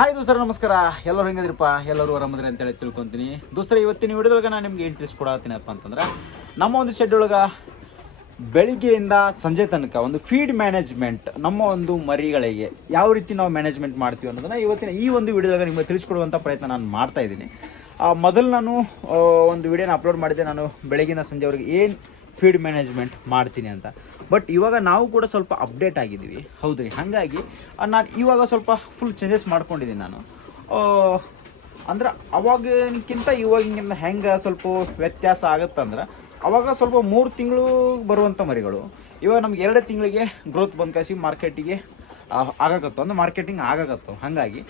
Hi ದೋಸ್ತರ, ನಮಸ್ಕಾರ. ಎಲ್ಲರೂ ಹೆಂಗದ್ರಪ್ಪ ಎಲ್ಲರೂ ಆರಾಮದ್ರಿ ಅಂತೇಳಿ ತಿಳ್ಕೊತೀನಿ. ದೋಸ್ತರ, ಇವತ್ತಿನ ವಿಡಿಯೋದೊಳಗೆ ನಾನು ನಿಮ್ಗೆ ಏನು ತಿಳಿಸ್ಕೊಡತ್ತೀನಪ್ಪ ಅಂತಂದ್ರೆ, ನಮ್ಮ ಒಂದು ಶೆಡ್ ಒಳಗೆ ಬೆಳಿಗ್ಗೆಯಿಂದ ಸಂಜೆ ತನಕ ಒಂದು ಫೀಡ್ ಮ್ಯಾನೇಜ್ಮೆಂಟ್ ನಮ್ಮ ಒಂದು ಮರಿಗಳಿಗೆ ಯಾವ ರೀತಿ ನಾವು ಮ್ಯಾನೇಜ್ಮೆಂಟ್ ಮಾಡ್ತೀವಿ ಅನ್ನೋದನ್ನು ಇವತ್ತಿನ ಈ ಒಂದು ವಿಡಿಯೋದಾಗ ನಿಮಗೆ ತಿಳಿಸ್ಕೊಡುವಂಥ ಪ್ರಯತ್ನ ನಾನು ಮಾಡ್ತಾ ಇದ್ದೀನಿ. ಮೊದಲು ನಾನು ಒಂದು ವಿಡಿಯೋನ ಅಪ್ಲೋಡ್ ಮಾಡಿದೆ ನಾನು ಬೆಳಗಿನ ಸಂಜೆವರೆಗೆ ಏನು ಫೀಡ್ ಮ್ಯಾನೇಜ್ಮೆಂಟ್ ಮಾಡ್ತೀನಿ ಅಂತ. ಬಟ್ ಇವಾಗ ನಾವು ಕೂಡ ಸ್ವಲ್ಪ ಅಪ್ಡೇಟ್ ಆಗಿದ್ದೀವಿ. ರೀ ಹಾಗಾಗಿ ನಾನು ಇವಾಗ ಸ್ವಲ್ಪ ಫುಲ್ ಚೇಂಜಸ್ ಮಾಡ್ಕೊಂಡಿದ್ದೀನಿ ನಾನು. ಅಂದ್ರೆ ಅವಾಗಿನಕ್ಕಿಂತ ಇವಾಗಿಂದ ಹೆಂಗೆ ಸ್ವಲ್ಪ ವ್ಯತ್ಯಾಸ ಆಗುತ್ತಂದ್ರೆ, ಅವಾಗ ಸ್ವಲ್ಪ ಮೂರು ತಿಂಗಳು ಬರುವಂಥ ಮರಿಗಳು. ಇವಾಗ ನಮ್ಗೆ ಎರಡು ತಿಂಗಳಿಗೆ ಗ್ರೋತ್ ಬಂದ್ಕಾಯಿಸಿ ಮಾರ್ಕೆಟಿಗೆ ಆಗಾಕತ್ತು, ಅಂದ್ರೆ ಮಾರ್ಕೆಟಿಂಗ್ ಆಗಾಗತ್ತೋ ಹಾಗಾಗಿ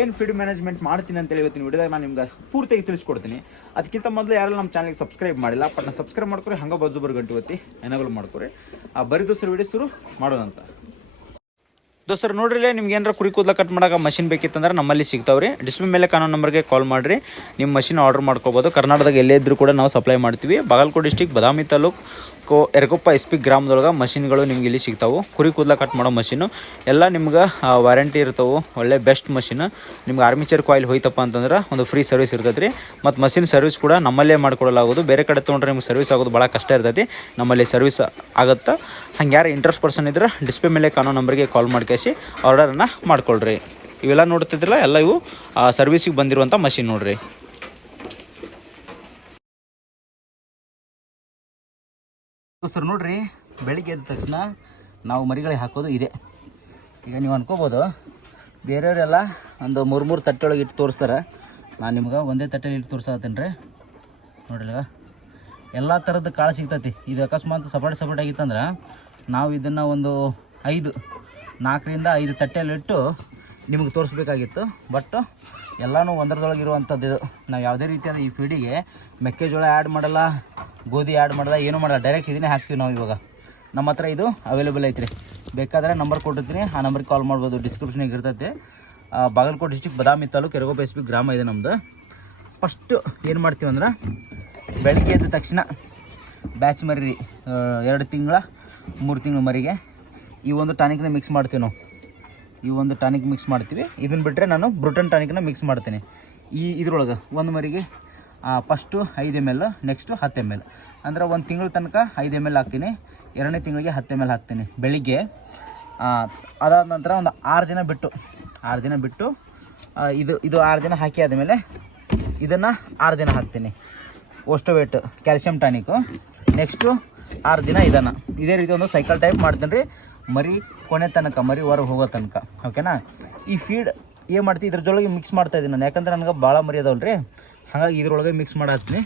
ಏನು ಫೀಡ್ ಮ್ಯಾನೇಜ್ಮೆಂಟ್ ಮಾಡ್ತೀನಿ ಅಂತೇಳಿ ಇವತ್ತಿನ ವಿಡಿಯೋದಾಗ ನಾನು ನಿಮ್ಗೆ ಪೂರ್ತಿಯಾಗಿ ತಿಳಿಸ್ಕೊಡ್ತೀನಿ. ಅದಕ್ಕಿಂತ ಮೊದಲು ಯಾರೆಲ್ಲ ನಮ್ಮ ಚಾನಲ್ಗೆ ಸಬ್ಸ್ಕ್ರೈಬ್ ಮಾಡಿಲ್ಲ ಬಟ್ ನಾನು ಸಬ್ಸ್ಕ್ರೈಬ್ ಮಾಡ್ಕೊರಿ, ಹಂಗೆ ಬರ್ ಗಂಟೆ ಒತ್ತಿ ಎನೇಬಲ್ ಮಾಡ್ಕೊರಿ. ಆ, ಬರೀ ದೋಸ್ತರ ವಿಡಿಯೋ ಶುರು ಮಾಡೋಣ ಅಂತ ದೋಸ್ತರು ನೋಡ್ರಿ ನಿಮ್ಗೆ ಏನಾರ ಕುರಿ ಕೂದಲ ಕಟ್ ಮಾಡಕ್ಕೆ ಮಷಿನ್ ಬೇಕಿತ್ತಂದ್ರೆ ನಮ್ಮಲ್ಲಿ ಸಿಗ್ತಾವ್ರಿ. ಡಿಸ್ಪ್ಲೇ ಮೇಲೆ ಕಾನೋ ನಂಬರ್ಗೆ ಕಾಲ್ ಮಾಡಿರಿ. ನಿಮ್ಮ ಮಷಿನ್ ಆರ್ಡರ್ ಮಾಡ್ಕೋಬೋದು. ಕರ್ನಾಟಕದಾಗ ಎಲ್ಲೇ ಇದ್ರೂ ಕೂಡ ನಾವು ಸಪ್ಲೈ ಮಾಡ್ತೀವಿ. ಬಾಗಲಕೋಟೆ ಡಿಸ್ಟಿಕ್ ಬದಾಮಿ ತಾಲೂಕು ಕೋ ಎರ್ಗೊಪ್ಪ ಎಸ್ ಪಿ ಗ್ರಾಮದೊಳಗೆ ಮಷಿನ್ಗಳು ನಿಮ್ಗೆ ಇಲ್ಲಿ ಸಿಗ್ತಾವೆ. ಕುರಿ ಕೂದಲ ಕಟ್ ಮಾಡೋ ಮಷಿನು ಎಲ್ಲ ನಿಮ್ಗೆ ವಾರಂಟಿ ಇರ್ತಾವೆ. ಒಳ್ಳೆ ಬೆಸ್ಟ್ ಮಷಿನ್ ನಿಮ್ಗೆ ಆರ್ಮಿಚರ್ ಕಾಯಿಲ್ ಹೋಯ್ತಪ್ಪ ಅಂತಂದ್ರೆ ಒಂದು ಫ್ರೀ ಸರ್ವಿಸ್ ಇರ್ತೈತೆ ರೀ ಮತ್ತು ಮಷಿನ್ ಸರ್ವಿಸ್ ಕೂಡ ನಮ್ಮಲ್ಲೇ ಮಾಡ್ಕೊಡಲಾಗೋದು ಬೇರೆ ಕಡೆ ತೊಗೊಂಡ್ರೆ ನಿಮ್ಗೆ ಸರ್ವಿಸ್ ಆಗೋದು ಭಾಳ ಕಷ್ಟ ಇರ್ತೈತಿ. ನಮ್ಮಲ್ಲಿ ಸರ್ವಿಸ್ ಆಗುತ್ತೆ? ಹಂಗೆ ಯಾರು ಇಂಟ್ರೆಸ್ಟ್ ಪರ್ಸನ್ ಇದ್ರೆ ಡಿಸ್ಪ್ಲೇ ಮೇಲೆ ಕಾನೋ ನಂಬರ್ಗೆ ಕಾಲ್ ಮಾಡ್ಕೇಸಿ ಆರ್ಡರನ್ನು ಮಾಡ್ಕೊಳ್ರಿ. ಇವೆಲ್ಲ ನೋಡ್ತಿದ್ರಲ್ಲ, ಎಲ್ಲ ಇವು ಸರ್ವಿಸಿಗೆ ಬಂದಿರುವಂಥ ಮಷಿನ್ ನೋಡ್ರಿ. ಸರ್, ನೋಡ್ರಿ, ಬೆಳಿಗ್ಗೆ ಎದ್ದ ತಕ್ಷಣ ನಾವು ಮರಿಗಳಿಗೆ ಹಾಕೋದು ಇದೆ. ಈಗ ನೀವು ಅನ್ಕೋಬೋದು, ಬೇರೆಯವರೆಲ್ಲ ಒಂದು ಮೂರು ಮೂರು ತಟ್ಟೆಯೊಳಗೆ ಇಟ್ಟು ತೋರಿಸ್ತಾರೆ. ನಾನು ನಿಮ್ಗೆ ಒಂದೇ ತಟ್ಟೆಲಿ ಇಟ್ಟು ತೋರಿಸತ್ತೀನಿ ರೀ ನೋಡ್ರಿ ಎಲ್ಲ ಥರದ ಕಾಳು ಸಿಗ್ತೈತಿ. ಇದು ಅಕಸ್ಮಾತ್ ಸಪರೇಟ್ ಸಪರೇಟ್ ಆಗಿತ್ತಂದ್ರೆ ನಾವು ಇದನ್ನು ಒಂದು ಐದು, ನಾಲ್ಕರಿಂದ ಐದು ತಟ್ಟೆಯಲ್ಲಿಟ್ಟು ನಿಮಗೆ ತೋರಿಸ್ಬೇಕಾಗಿತ್ತು. ಬಟ್ ಎಲ್ಲನೂ ಒಂದರದೊಳಗೆ ಇರುವಂಥದ್ದು ಇದು. ನಾವು ಯಾವುದೇ ರೀತಿಯಾದ ಈ ಫೀಡಿಗೆ ಮೆಕ್ಕೆಜೋಳ ಆ್ಯಡ್ ಮಾಡಲ್ಲ, ಗೋಧಿ ಆ್ಯಡ್ ಮಾಡಲ್ಲ, ಏನೂ ಮಾಡಲ್ಲ. ಡೈರೆಕ್ಟ್ ಇದನ್ನೇ ಹಾಕ್ತೀವಿ ನಾವು ಇವಾಗ. ನಮ್ಮ ಹತ್ರ ಇದು ಅವೈಲೇಬಲ್ ಐತ್ರಿ. ಬೇಕಾದರೆ ನಂಬರ್ ಕೊಟ್ಟಿರ್ತೀನಿ. ಆ ನಂಬರ್ಗೆ ಕಾಲ್ ಮಾಡ್ಬೋದು. ಡಿಸ್ಕ್ರಿಪ್ಷನಿಗೆ ಇರ್ತೈತೆ. ಬಾಗಲಕೋಟೆ ಡಿಸ್ಟಿಕ್ ಬದಾಮಿ ತಾಲೂಕು ಕೆರಗೋ ಬೇಸ್ಬಿ ಗ್ರಾಮ ಇದೆ ನಮ್ಮದು ಫಸ್ಟು ಏನು ಮಾಡ್ತೀವಿ ಅಂದ್ರೆ ಬೆಳಗ್ಗೆ ಎದ್ದ ತಕ್ಷಣ ಬ್ಯಾಚ್ ಮರಿ ರೀ ಎರಡು ತಿಂಗಳ ಮೂರು ತಿಂಗಳು ಮರಿಗೆ. ಈ ಒಂದು ಟಾನಿಕ್ನ ಮಿಕ್ಸ್ ಮಾಡ್ತೀವಿ ನಾವು. ಈ ಒಂದು ಟಾನಿಕ್ ಮಿಕ್ಸ್ ಮಾಡ್ತೀವಿ. ಇದನ್ನು ಬಿಟ್ಟರೆ ನಾನು ಬ್ರೂಟನ್ ಟಾನಿಕ್ನ ಮಿಕ್ಸ್ ಮಾಡ್ತೀನಿ. ಈ ಇದ್ರೊಳಗೆ ಒಂದು ಮರಿಗೆ ಫಸ್ಟು ಐದು ಎಂ ಎಲ್ ನೆಕ್ಸ್ಟು ಹತ್ತು ಎಂ ಎಲ್ ಅಂದ್ರೆ ಒಂದು ತಿಂಗಳ ತನಕ ಐದು ಎಂ ಎಲ್ ಹಾಕ್ತೀನಿ. ಎರಡನೇ ತಿಂಗಳಿಗೆ ಹತ್ತು ಎಂ ಎಲ್ ಹಾಕ್ತೀನಿ. ಬೆಳಿಗ್ಗೆ ಅದಾದ ನಂತರ ಒಂದು ಆರು ದಿನ ಬಿಟ್ಟು, ಆರು ದಿನ ಬಿಟ್ಟು ಇದು ಇದು ಆರು ದಿನ ಹಾಕಿ ಆದಮೇಲೆ ಇದನ್ನು ಆರು ದಿನ ಹಾಕ್ತೀನಿ. ಓಸ್ಟೋವೇಟ್ ಕ್ಯಾಲ್ಸಿಯಂ ಟಾನಿಕು. ನೆಕ್ಸ್ಟು ಆರು ದಿನ ಇದನ್ನು ಇದೇ ರೀತಿ ಒಂದು ಸೈಕಲ್ ಟೈಪ್ ಮಾಡ್ತೀನಿ ರೀ ಮರಿ ಕೊನೆ ತನಕ, ಮರಿ ಹೊರ ಹೋಗೋ ತನಕ. ಓಕೆನಾ ಈ ಫೀಡ್ ಏನು ಮಾಡ್ತೀನಿ ಇದ್ರದೊಳಗೆ ಮಿಕ್ಸ್ ಮಾಡ್ತಾ ಇದ್ದೀನಿ ನಾನು. ಯಾಕಂದ್ರೆ ನನಗೆ ಭಾಳ ಮರಿ ಅದಾವಲ್ಲ ರೀ ಹಾಗಾಗಿ ಇದ್ರೊಳಗೆ ಮಿಕ್ಸ್ ಮಾಡತ್ತೀನಿ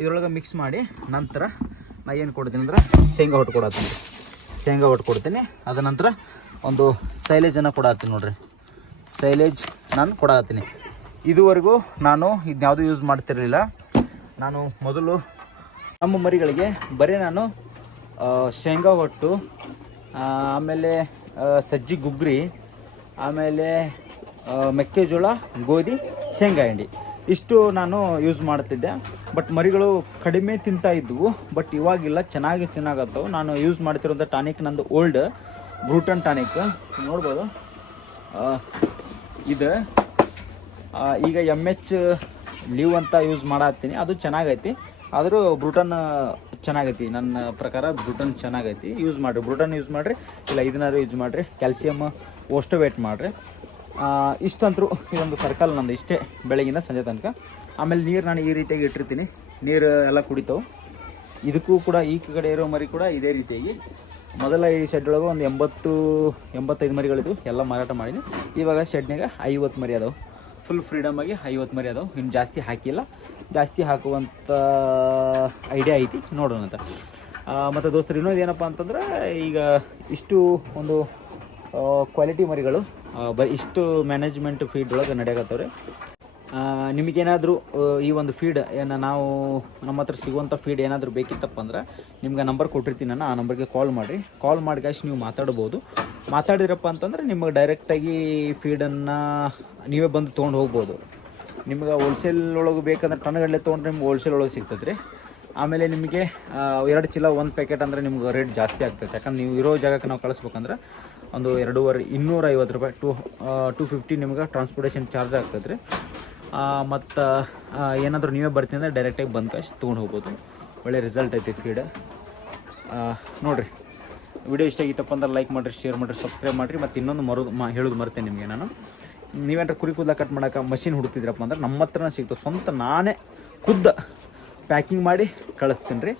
ಇದ್ರೊಳಗೆ ಮಿಕ್ಸ್ ಮಾಡಿ ನಂತರ ನಾ ಏನು ಕೊಡ್ತೀನಿ ಅಂದ್ರೆ ಶೇಂಗಾ ಹೊಟ್ಟು ಕೊಡತ್ತೀನಿ ಶೇಂಗಾ ಹೊಟ್ಟು ಕೊಡ್ತೀನಿ. ಅದ ನಂತರ ಒಂದು ಸೈಲೇಜನ್ನು ಕೊಡತ್ತೀನಿ ನೋಡ್ರಿ. ಸೈಲೇಜ್ ನಾನು ಕೊಡತ್ತೀನಿ ಇದುವರೆಗೂ ನಾನು ಇದನ್ಯಾವುದೂ ಯೂಸ್ ಮಾಡ್ತಿರಲಿಲ್ಲ. ನಾನು ಮೊದಲು ನಮ್ಮ ಮರಿಗಳಿಗೆ ಬರೀ ನಾನು ಶೇಂಗಾ ಹೊಟ್ಟು ಆಮೇಲೆ ಸಜ್ಜಿ ಗುಗ್ರಿ, ಆಮೇಲೆ ಮೆಕ್ಕೆಜೋಳ, ಗೋಧಿ, ಶೇಂಗಾ ಹಿಂಡಿ. ಇಷ್ಟು ನಾನು ಯೂಸ್ ಮಾಡ್ತಿದ್ದೆ. ಬಟ್ ಮರಿಗಳು ಕಡಿಮೆ ತಿಂತಾ ಇದ್ವು. ಬಟ್ ಇವಾಗಿಲ್ಲ, ಚೆನ್ನಾಗಿ ತಿನ್ನಾಗತ್ತವು ನಾನು ಯೂಸ್ ಮಾಡ್ತಿರೋಂಥ ಟಾನಿಕ್ ನಂದು ಓಲ್ಡ್ ಬ್ರೂಟನ್ ಟಾನಿಕ್ ನೋಡ್ಬೋದು? ಇದು. ಈಗ ಎಂ ಎಚ್ ಲೀವ್ ಅಂತ ಯೂಸ್ ಮಾಡತ್ತೀನಿ. ಅದು ಚೆನ್ನಾಗೈತಿ. ಆದರೂ ಬ್ರೂಟನ್ ಚೆನ್ನಾಗೈತಿ. ನನ್ನ ಪ್ರಕಾರ ಬ್ರೂಟನ್ ಚೆನ್ನಾಗೈತಿ. ಯೂಸ್ ಮಾಡಿರಿ. ಬ್ರೂಟನ್ ಯೂಸ್ ಮಾಡಿರಿ. ಇಲ್ಲ ಇದನ್ನಾರು ಯೂಸ್ ಮಾಡಿರಿ. ಕ್ಯಾಲ್ಸಿಯಮ್ ವೇಟ್ ಮಾಡಿರಿ. ಇಷ್ಟಂತರೂ ಇದೊಂದು ಸರ್ಕಲ್ ನಂದು. ಇಷ್ಟೇ ಬೆಳಗಿನ ಸಂಜೆ ತನಕ. ಆಮೇಲೆ ನೀರು ನಾನು ಈ ರೀತಿಯಾಗಿ ಇಟ್ಟಿರ್ತೀನಿ. ನೀರು ಎಲ್ಲ ಕುಡಿತಾವೆ. ಇದಕ್ಕೂ ಕೂಡ ಈ ಕಡೆ ಇರೋ ಮರಿ ಕೂಡ ಇದೇ ರೀತಿಯಾಗಿ. ಮೊದಲ ಈ ಶೆಡ್ ಒಳಗೆ ಒಂದು ಎಂಬತ್ತು, ಎಂಬತ್ತೈದು ಮರಿಗಳಿದ್ವು. ಎಲ್ಲ ಮಾರಾಟ ಮಾಡೀನಿ. ಇವಾಗ ಶೆಡ್ನಾಗ ಐವತ್ತು ಮರಿ ಅದಾವೆ. ಫುಲ್ ಫ್ರೀಡಮ್ ಆಗಿ ಐವತ್ತು ಮರಿ ಅದಾವೆ ಇನ್ನು ಜಾಸ್ತಿ ಹಾಕಿಲ್ಲ. ಜಾಸ್ತಿ ಹಾಕುವಂಥ ಐಡಿಯಾ ಐತಿ. ನೋಡೋಣ ಅಂತ. ಮತ್ತು ದೋಸ್ತರು, ಇನ್ನೊಂದು ಏನಪ್ಪ ಅಂತಂದ್ರೆ, ಈಗ ಇಷ್ಟು ಒಂದು ಕ್ವಾಲಿಟಿ ಮರಿಗಳು ಬ ಇಷ್ಟು ಮ್ಯಾನೇಜ್ಮೆಂಟ್ ಫೀಡ್ ಒಳಗೆ ನಡೆಯಕತ್ತವ್ರೆ. ನಿಮಗೇನಾದರೂ ಈ ಒಂದು ಫೀಡ್ ಏನು ನಾವು ನಮ್ಮ ಹತ್ರ ಸಿಗುವಂಥ ಫೀಡ್ ಏನಾದರೂ ಬೇಕಿತ್ತಪ್ಪ ಅಂದ್ರೆ ನಿಮ್ಗೆ ನಂಬರ್ ಕೊಟ್ಟಿರ್ತೀನಿ ನಾನು, ಆ ನಂಬರ್ಗೆ ಕಾಲ್ ಮಾಡಿರಿ. ಕಾಲ್ ಮಾಡಿ ಗಾಯ್ಸ್ ನೀವು ಮಾತಾಡ್ಬೋದು. ಮಾತಾಡಿರಪ್ಪ ಅಂತಂದ್ರೆ ನಿಮಗೆ ಡೈರೆಕ್ಟಾಗಿ ಫೀಡನ್ನು ನೀವೇ ಬಂದು ತೊಗೊಂಡು ಹೋಗ್ಬೋದು. ನಿಮ್ಗೆ ಹೋಲ್ಸೇಲ್ ಒಳಗೆ ಬೇಕಂದ್ರೆ ಟನ್ಗಡಲೆ ತೊಗೊಂಡ್ರೆ ನಿಮ್ಗೆ ಹೋಲ್ಸೇಲ್ ಒಳಗೆ ಸಿಗ್ತದೆ ಆಮೇಲೆ ನಿಮಗೆ ಎರಡು ಚೀಲ ಒಂದು ಪ್ಯಾಕೆಟ್ ಅಂದರೆ ನಿಮ್ಗೆ ರೇಟ್ ಜಾಸ್ತಿ ಆಗ್ತೈತೆ. ಯಾಕಂದ್ರೆ ನೀವು ಇರೋ ಜಾಗಕ್ಕೆ ನಾವು ಕಳಿಸ್ಬೇಕಂದ್ರೆ ಒಂದು ಎರಡೂವರೆ ಇನ್ನೂರ ಐವತ್ತು ರೂಪಾಯಿ, ಟು ಟು ಫಿಫ್ಟಿ ನಿಮ್ಗೆ ಟ್ರಾನ್ಸ್ಪೋರ್ಟೇಷನ್ ಚಾರ್ಜ್ ಆಗ್ತದೆ ರೀ. ಮತ್ತು ಏನಾದರೂ ನೀವೇ ಬರ್ತೀನಿ ಅಂದರೆ ಡೈರೆಕ್ಟಾಗಿ ಬಂದು ಕಾಶ್ ತೊಗೊಂಡು ಹೋಗ್ಬೋದು. ಒಳ್ಳೆ ರಿಸಲ್ಟ್ ಐತಿ ಫೀಡ್ ನೋಡಿರಿ. ವಿಡಿಯೋ ಇಷ್ಟ ಆಗಿತ್ತಪ್ಪ ಅಂದ್ರೆ ಲೈಕ್ ಮಾಡಿರಿ ಶೇರ್ ಮಾಡಿರಿ ಸಬ್ಸ್ಕ್ರೈಬ್ ಮಾಡಿರಿ. ಮತ್ತು ಇನ್ನೊಂದು ಮರು ಮಾ ಹೇಳೋದು ಮರ್ತೇನೆ ನಿಮಗೆ ನಾನು. ನೀವೇನಾರ ಕುರಿ ಕೂದಲ ಕಟ್ ಮಾಡೋಕೆ ಮಷಿನ್ ಹುಡುಕ್ತಿದ್ರಪ್ಪ ಅಂದ್ರೆ ನಮ್ಮ ಹತ್ರನೇ ಸಿಗ್ತದೆ. ಸ್ವಂತ ನಾನೇ ಖುದ್ದು ಪ್ಯಾಕಿಂಗ್ ಮಾಡಿ ಕಳಿಸ್ತೀನಿ ರೀ.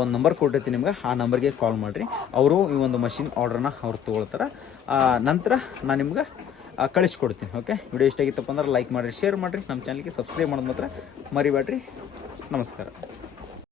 ಒಂದು ನಂಬರ್ ಕೊಟ್ಟಿರ್ತೀನಿ ನಿಮ್ಗೆ. ಆ ನಂಬರ್ಗೆ ಕಾಲ್ ಮಾಡಿರಿ. ಅವರು ಈ ಒಂದು ಮಷಿನ್ ಆರ್ಡ್ರನ್ನ ಅವ್ರು ತೊಗೊಳ್ತಾರೆ. ನಂತರ ನಾನು ನಿಮ್ಗೆ ಕಳಿಸ್ಕೊಡ್ತೀನಿ ಓಕೆ ವಿಡಿಯೋ ಇಷ್ಟ ಆಗಿತ್ತಪ್ಪ ಅಂದ್ರೆ ಲೈಕ್ ಮಾಡಿರಿ ಶೇರ್ ಮಾಡಿರಿ. ನಮ್ಮ ಚಾನಲ್ಗೆ ಸಬ್ಸ್ಕ್ರೈಬ್ ಮಾಡೋದು ಮಾತ್ರ ಮರಿಬೇಡ್ರಿ ನಮಸ್ಕಾರ.